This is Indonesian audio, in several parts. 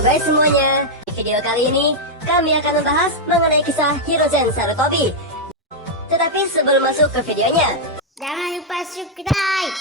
Halo guys semuanya, di video kali ini kami akan membahas mengenai kisah Hiruzen Sarutobi. Tetapi sebelum masuk ke videonya, jangan lupa subscribe.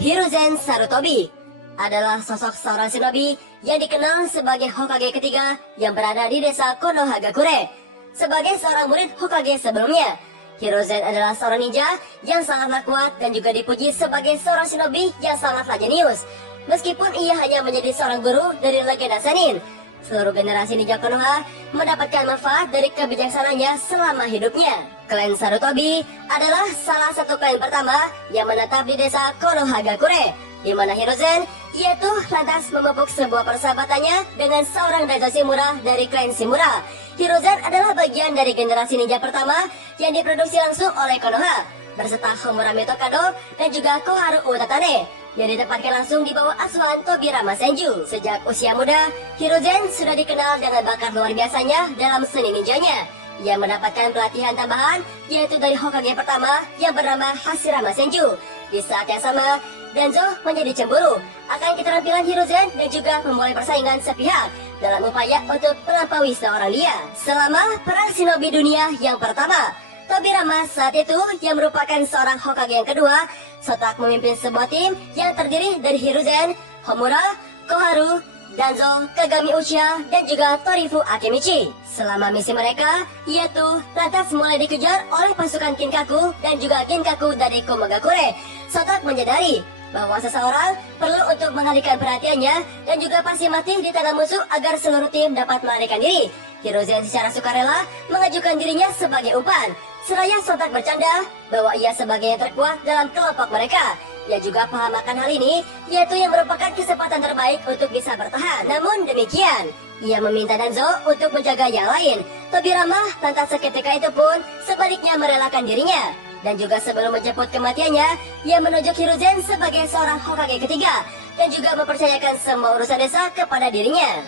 Hiruzen Sarutobi adalah sosok seorang shinobi yang dikenal sebagai Hokage ketiga yang berada di desa Konohagakure. Sebagai seorang murid Hokage sebelumnya, Hiruzen adalah seorang ninja yang sangatlah kuat dan juga dipuji sebagai seorang shinobi yang sangatlah jenius. Meskipun ia hanya menjadi seorang guru dari legenda Sannin, seluruh generasi ninja Konoha mendapatkan manfaat dari kebijaksanaannya selama hidupnya. Klan Sarutobi adalah salah satu klan pertama yang menetap di desa Konohagakure, di mana Hiruzen yaitu lantas memupuk sebuah persahabatannya dengan seorang Daizo Shimura dari klan Shimura. Hiruzen adalah bagian dari generasi ninja pertama yang diproduksi langsung oleh Konoha, berserta Homura Mitokado dan juga Koharu Utatane, yang ditempatkan langsung di bawah asuhan Tobirama Senju. Sejak usia muda, Hiruzen sudah dikenal dengan bakat luar biasanya dalam seni ninjanya. Ia mendapatkan pelatihan tambahan yaitu dari Hokage pertama yang bernama Hashirama Senju. Di saat yang sama, Danzo menjadi cemburu akan keterampilan Hiruzen dan juga memulai persaingan sepihak dalam upaya untuk melampaui seorang dia. Selama perang shinobi dunia yang pertama, Tobirama saat itu yang merupakan seorang Hokage yang kedua, sontak memimpin sebuah tim yang terdiri dari Hiruzen, Homura, Koharu, Danzo, Kagami Uchiha, dan juga Torifu Akemichi. Selama misi mereka, yaitu lantas mulai dikejar oleh pasukan Kinkaku dan juga Kinkaku dari Komagakure. Sontak menyadari bahwa seseorang perlu untuk mengalihkan perhatiannya dan juga pasti mati di tangan musuh agar seluruh tim dapat melarikan diri. Hiruzen secara sukarela mengajukan dirinya sebagai umpan. Seraya sontak bercanda bahwa ia sebagai yang terkuat dalam kelompok mereka. Ia juga paham akan hal ini, yaitu yang merupakan kesempatan terbaik untuk bisa bertahan. Namun demikian, ia meminta Danzo untuk menjaga yang lain. Tobirama lantas seketika itu pun sebaliknya merelakan dirinya. Dan juga sebelum menjemput kematiannya, ia menunjuk Hiruzen sebagai seorang Hokage ketiga dan juga mempercayakan semua urusan desa kepada dirinya.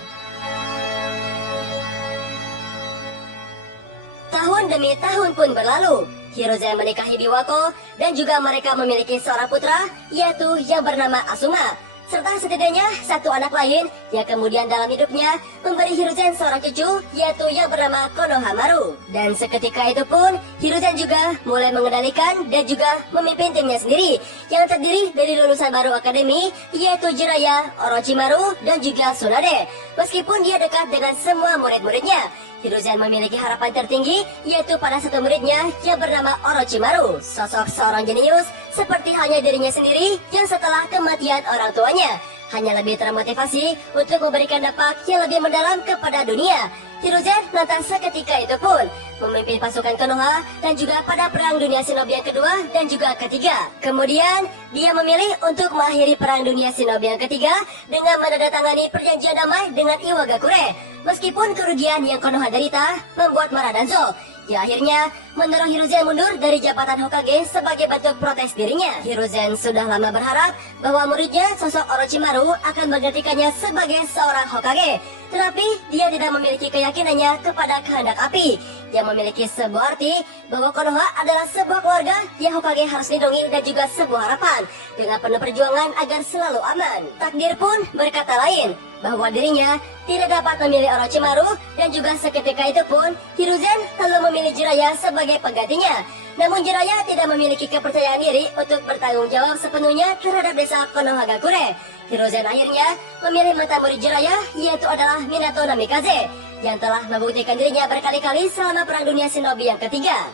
Tahun demi tahun pun berlalu, Hiruzen menikahi Biwako dan juga mereka memiliki seorang putra yaitu yang bernama Asuma, serta setidaknya satu anak lain yang kemudian dalam hidupnya memberi Hiruzen seorang cucu yaitu yang bernama Konohamaru. Dan seketika itu pun Hiruzen juga mulai mengendalikan dan juga memimpin timnya sendiri yang terdiri dari lulusan baru akademi yaitu Jiraiya, Orochimaru dan juga Tsunade. Meskipun dia dekat dengan semua murid-muridnya, Hiruzen memiliki harapan tertinggi yaitu pada satu muridnya yang bernama Orochimaru, sosok seorang jenius seperti halnya dirinya sendiri yang setelah kematian orang tuanya hanya lebih termotivasi untuk memberikan dampak yang lebih mendalam kepada dunia. Hiruzen lantas seketika itu pun memimpin pasukan Konoha dan juga pada perang dunia shinobi yang kedua dan juga ketiga. Kemudian dia memilih untuk mengakhiri perang dunia shinobi yang ketiga dengan menandatangani perjanjian damai dengan Iwagakure. Meskipun kerugian yang Konoha derita membuat marah Danzo, yang akhirnya mendorong Hiruzen mundur dari jabatan Hokage sebagai bentuk protes dirinya. Hiruzen sudah lama berharap bahwa muridnya sosok Orochimaru akan menggantikannya sebagai seorang Hokage. Tetapi dia tidak memiliki keyakinannya kepada kehendak api yang memiliki sebuah arti bahwa Konoha adalah sebuah keluarga yang Hokage harus lindungi dan juga sebuah harapan dengan penuh perjuangan agar selalu aman. Takdir pun berkata lain bahwa dirinya tidak dapat memilih Orochimaru dan juga seketika itu pun Hiruzen lalu memilih Jiraiya sebagai penggantinya. Namun Jiraiya tidak memiliki kepercayaan diri untuk bertanggung jawab sepenuhnya terhadap desa Konohagakure. Hiruzen akhirnya memilih mantan murid Jiraiya yaitu adalah Minato Namikaze yang telah membuktikan dirinya berkali-kali selama perang dunia shinobi yang ketiga.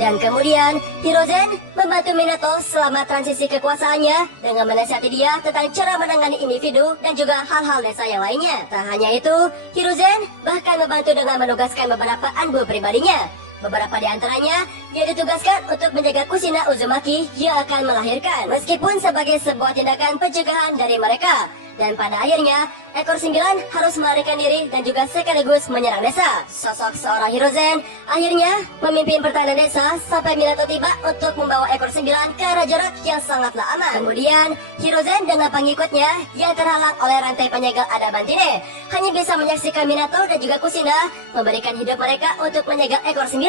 Dan kemudian, Hiruzen membantu Minato selama transisi kekuasaannya dengan menasihati dia tentang cara menangani individu dan juga hal-hal desa yang lainnya. Tak hanya itu, Hiruzen bahkan membantu dengan menugaskan beberapa anbu pribadinya. Beberapa di antaranya, dia ditugaskan untuk menjaga Kushina Uzumaki yang akan melahirkan. Meskipun sebagai sebuah tindakan pencegahan dari mereka, Dan pada akhirnya, ekor 9 harus melarikan diri dan juga sekaligus menyerang desa. Sosok seorang Hiruzen akhirnya memimpin pertahanan desa sampai Minato tiba untuk membawa ekor 9 ke arah jarak yang sangatlah aman. Kemudian, Hiruzen dengan pengikutnya yang terhalang oleh rantai penyegal Adamantine hanya bisa menyaksikan Minato dan juga Kushina memberikan hidup mereka untuk menyegel ekor 9,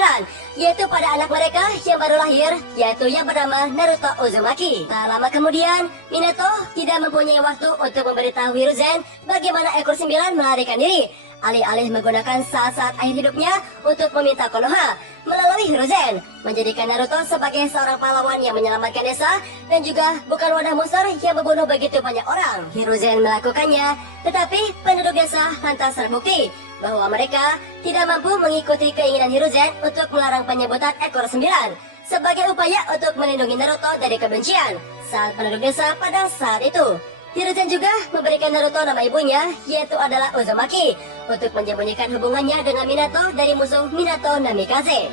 yaitu pada anak mereka yang baru lahir, yaitu yang bernama Naruto Uzumaki. Tak lama kemudian, Minato tidak mempunyai waktu untuk memberitahu Hiruzen bagaimana ekor 9 melarikan diri. Alih-alih menggunakan saat-saat akhir hidupnya untuk meminta Konoha melalui Hiruzen, menjadikan Naruto sebagai seorang pahlawan yang menyelamatkan desa dan juga bukan wadah monster yang membunuh begitu banyak orang. Hiruzen melakukannya, tetapi penduduk desa lantas terbukti bahwa mereka tidak mampu mengikuti keinginan Hiruzen untuk melarang penyebutan ekor 9 sebagai upaya untuk melindungi Naruto dari kebencian saat penduduk desa pada saat itu. Hiruzen juga memberikan Naruto nama ibunya, yaitu adalah Uzumaki, untuk menyembunyikan hubungannya dengan Minato dari musuh Minato Namikaze.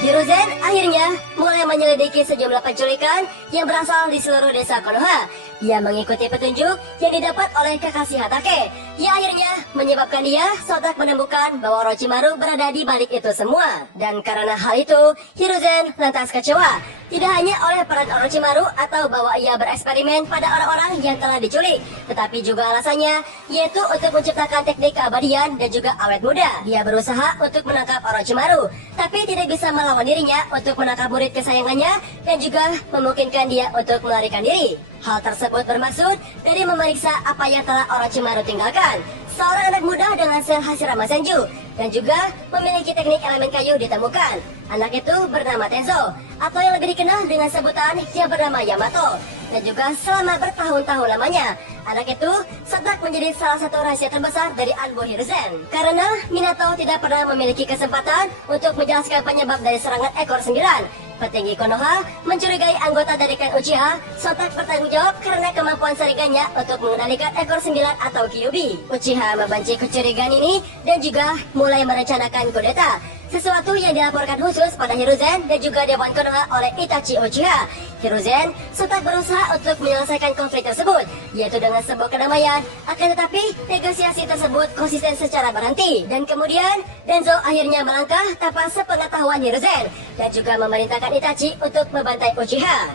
Hiruzen akhirnya mulai menyelidiki sejumlah penculikan yang berasal di seluruh desa Konoha. Ia mengikuti petunjuk yang didapat oleh Kakashi Hatake, yang akhirnya menyebabkan dia sontak menemukan bahwa Orochimaru berada di balik itu semua. Dan karena hal itu, Hiruzen lantas kecewa, tidak hanya oleh peran Orochimaru atau bahwa ia bereksperimen pada orang-orang yang telah diculik, tetapi juga alasannya yaitu untuk menciptakan teknik keabadian dan juga awet muda. Dia berusaha untuk menangkap Orochimaru, tapi tidak bisa melawan dirinya untuk menangkap murid kesayangannya dan juga memungkinkan dia untuk melarikan diri. Hal tersebut bermaksud dari memeriksa apa yang telah Orochimaru tinggalkan, seorang anak muda dengan sel Hashirama Senju, dan juga memiliki teknik elemen kayu ditemukan. Anak itu bernama Tenzo, atau yang lebih dikenal dengan sebutan yang bernama Yamato. Dan juga selama bertahun-tahun lamanya, anak itu sontak menjadi salah satu rahasia terbesar dari Anbo Hiruzen. Karena Minato tidak pernah memiliki kesempatan untuk menjelaskan penyebab dari serangan ekor 9. Petinggi Konoha mencurigai anggota dari klan Uchiha sontak bertanggung jawab karena kemampuan Sharingannya untuk mengendalikan ekor 9 atau Kyuubi. Uchiha membenci kecurigaan ini dan juga mulai merencanakan kudeta, sesuatu yang dilaporkan khusus pada Hiruzen dan juga Dewan Konoha oleh Itachi Uchiha. Hiruzen sontak berusaha untuk menyelesaikan konflik tersebut, yaitu dengan sebuah kedamaian. Akan tetapi, negosiasi tersebut konsisten secara berhenti. Dan kemudian, Denzo akhirnya melangkah tanpa sepengetahuan Hiruzen dan juga memerintahkan Itachi untuk membantai Uchiha.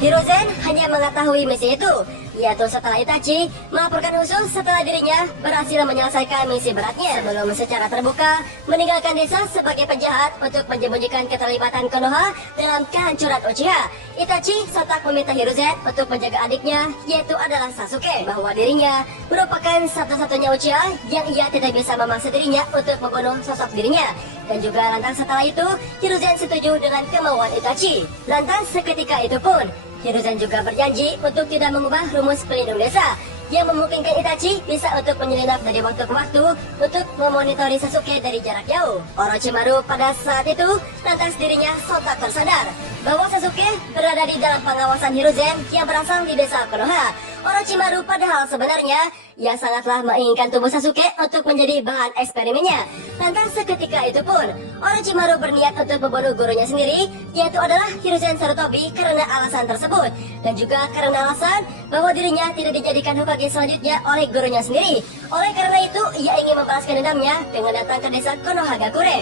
Hiruzen hanya mengetahui misi itu, yaitu setelah Itachi melaporkan khusus setelah dirinya berhasil menyelesaikan misi beratnya sebelum secara terbuka meninggalkan desa sebagai penjahat untuk menyembunyikan keterlibatan Konoha dalam kehancuran Uchiha. Itachi sontak meminta Hiruzen untuk menjaga adiknya, yaitu adalah Sasuke, bahwa dirinya merupakan satu-satunya Uchiha yang ia tidak bisa memaksa dirinya untuk membunuh sosok dirinya. Dan juga lantas setelah itu, Hiruzen setuju dengan kemauan Itachi. Lantas seketika itu pun, Hiruzen juga berjanji untuk tidak mengubah rumus pelindung desa, yang memungkinkan Itachi bisa untuk menyelinap dari waktu ke waktu untuk memonitori Sasuke dari jarak jauh. Orochimaru pada saat itu lantas dirinya sontak tersadar bahwa Sasuke berada di dalam pengawasan Hiruzen yang berasal di desa Konoha. Orochimaru padahal sebenarnya ia sangatlah menginginkan tubuh Sasuke untuk menjadi bahan eksperimennya. Lantas seketika itu pun Orochimaru berniat untuk membunuh gurunya sendiri, yaitu adalah Hiruzen Sarutobi, karena alasan tersebut, dan juga karena alasan bahwa dirinya tidak dijadikan Hokage selanjutnya oleh gurunya sendiri. Oleh karena itu, ia ingin membalaskan dendamnya dengan datang ke desa Konohagakure.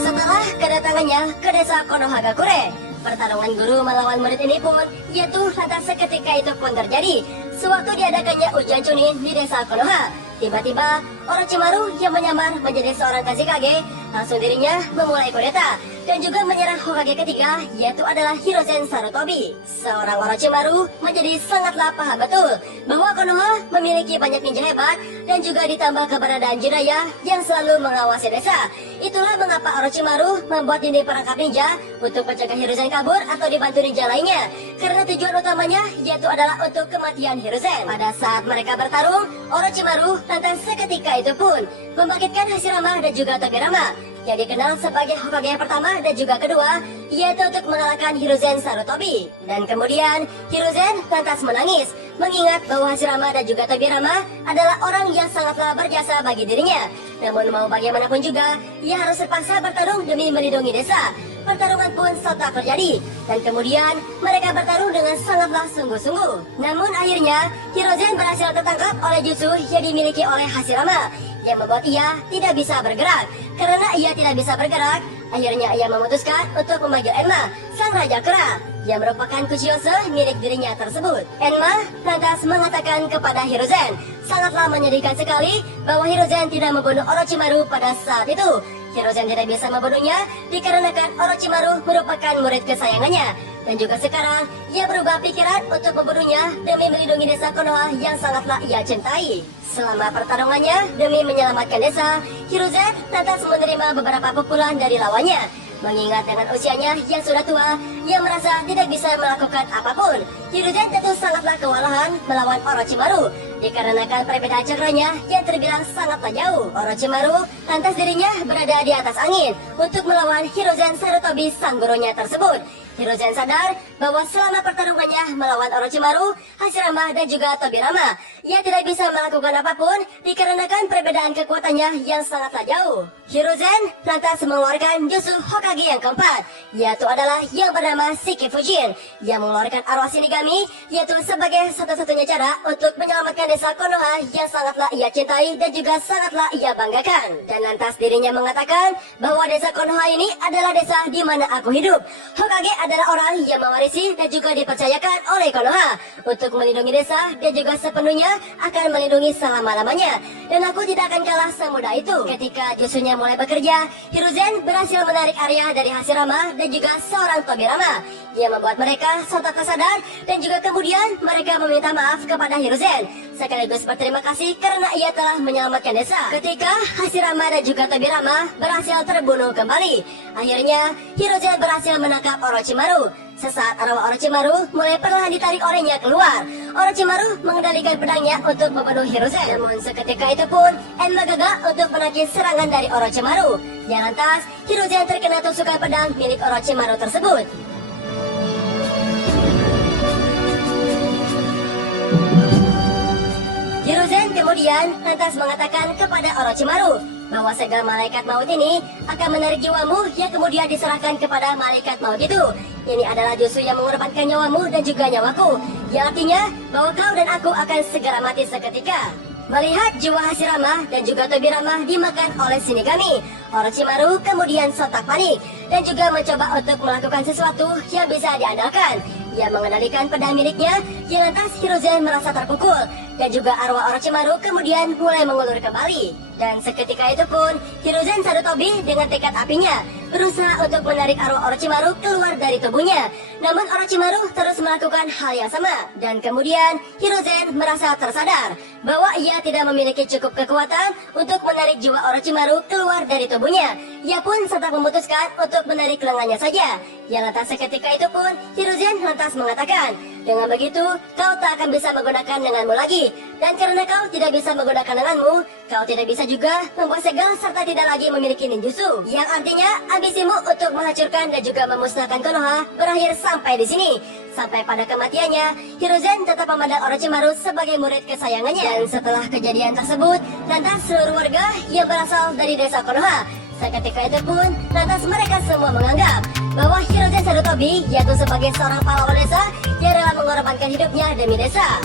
Setelah kedatangannya ke desa Konohagakure, pertarungan guru melawan murid ini pun, yaitu lantas seketika itu pun terjadi. Sewaktu diadakannya ujian Chunin di desa Konoha, tiba-tiba Orochimaru yang menyamar menjadi seorang Kazekage langsung dirinya memulai kudeta dan juga menyerang Hokage ketiga, yaitu adalah Hiruzen Sarutobi. Seorang Orochimaru menjadi sangatlah paham betul bahwa Konoha memiliki banyak ninja hebat dan juga ditambah keberadaan Jiraiya yang selalu mengawasi desa. Itulah mengapa Orochimaru membuat dinding perangkap ninja untuk mencegah Hiruzen kabur atau dibantu ninja lainnya, karena tujuan utamanya yaitu adalah untuk kematian Hiruzen. Pada saat mereka bertarung, Orochimaru lantas seketika itu pun membangkitkan Hashirama dan juga Tobirama, yang dikenal sebagai Hokage yang pertama dan juga kedua, yaitu untuk mengalahkan Hiruzen Sarutobi. Dan kemudian Hiruzen lantas menangis mengingat bahwa Hashirama dan juga Tobirama adalah orang yang sangatlah berjasa bagi dirinya. Namun mau bagaimanapun juga, ia harus terpaksa bertarung demi melindungi desa. Pertarungan pun sontak terjadi, dan kemudian mereka bertarung dengan sangatlah sungguh-sungguh. Namun akhirnya, Hiruzen berhasil tertangkap oleh jutsu yang dimiliki oleh Hashirama, yang membuat ia tidak bisa bergerak. Karena ia tidak bisa bergerak, akhirnya ia memutuskan untuk memanggil Enma, sang Raja Kera, yang merupakan Kuchiyose milik dirinya tersebut. Enma lantas mengatakan kepada Hiruzen, sangatlah menyedihkan sekali bahwa Hiruzen tidak membunuh Orochimaru pada saat itu. Hiruzen tidak bisa membunuhnya dikarenakan Orochimaru merupakan murid kesayangannya. Dan juga sekarang, ia berubah pikiran untuk membunuhnya demi melindungi desa Konoha yang sangatlah ia cintai. Selama pertarungannya demi menyelamatkan desa, Hiruzen lantas menerima beberapa pukulan dari lawannya. Mengingat dengan usianya yang sudah tua, ia merasa tidak bisa melakukan apapun. Hiruzen tentu sangatlah kewalahan melawan Orochimaru, dikarenakan perbedaan cakranya yang terbilang sangatlah jauh. Orochimaru lantas dirinya berada di atas angin untuk melawan Hiruzen Sarutobi sang gurunya tersebut. Hiruzen sadar bahwa selama pertarungannya melawan Orochimaru, Hashirama dan juga Tobirama, ia tidak bisa melakukan apapun dikarenakan perbedaan kekuatannya yang sangatlah jauh. Hiruzen lantas mengeluarkan jutsu Hokage yang keempat, yaitu adalah yang bernama Shiki Fujin, yang mengeluarkan arwah Shinigami, yaitu sebagai satu-satunya cara untuk menyelamatkan desa Konoha yang sangatlah ia cintai dan juga sangatlah ia banggakan. Dan lantas dirinya mengatakan bahwa desa Konoha ini adalah desa di mana aku hidup. Hokage adalah orang yang mewarisi dan juga dipercayakan oleh Konoha untuk melindungi desa dan juga sepenuhnya akan melindungi selama-lamanya. Dan aku tidak akan kalah semudah itu. Ketika jutsunya mulai bekerja, Hiruzen berhasil menarik Arya dari Hashirama dan juga seorang Tobirama. Ia membuat mereka sontak tersadar dan juga kemudian mereka meminta maaf kepada Hiruzen, sekaligus berterima kasih karena ia telah menyelamatkan desa. Ketika Hashirama dan juga Tobirama berhasil terbunuh kembali, akhirnya Hiruzen berhasil menangkap Orochimaru. Sesaat arwah Orochimaru mulai perlahan ditarik olehnya keluar, Orochimaru mengendalikan pedangnya untuk membunuh Hiruzen. Namun seketika itu pun Enma gagal untuk menangkis serangan dari Orochimaru. Yang lantas Hiruzen terkena tusukan pedang milik Orochimaru tersebut. Hiruzen kemudian lantas mengatakan kepada Orochimaru bahwa segala malaikat maut ini akan menarik jiwamu yang kemudian diserahkan kepada malaikat maut itu. Ini adalah jutsu yang mengorbankan nyawamu dan juga nyawaku, yang artinya bahwa kau dan aku akan segera mati seketika. Melihat jiwa Hashirama dan juga Tobirama dimakan oleh Shinigami, Orochimaru kemudian sontak panik dan juga mencoba untuk melakukan sesuatu yang bisa diandalkan. Ia mengendalikan pedang miliknya, yang lantas Hiruzen merasa terpukul dan juga arwah Orochimaru kemudian mulai mengulur kembali. Dan seketika itu pun Hiruzen Sarutobi dengan tekad apinya berusaha untuk menarik arwah Orochimaru keluar dari tubuhnya. Namun Orochimaru terus melakukan hal yang sama. Dan kemudian Hiruzen merasa tersadar bahwa ia tidak memiliki cukup kekuatan untuk menarik jiwa Orochimaru keluar dari tubuhnya. Ia pun serta memutuskan untuk menarik lengannya saja. Yang lantas seketika itu pun Hiruzen lantas mengatakan, dengan begitu kau tak akan bisa menggunakan lenganmu lagi. Dan karena kau tidak bisa menggunakan lenganmu, kau tidak bisa juga membuat segel serta tidak lagi memiliki ninjutsu. Yang artinya ambisimu untuk menghancurkan dan juga memusnahkan Konoha berakhir sampai di sini. Sampai pada kematiannya, Hiruzen tetap memandang Orochimaru sebagai murid kesayangannya. Dan setelah kejadian tersebut, lantas seluruh warga yang berasal dari desa Konoha, seketika itu pun lantas mereka semua menganggap bahwa Hiruzen Sarutobi yaitu sebagai seorang pahlawan desa yang rela mengorbankan hidupnya demi desa.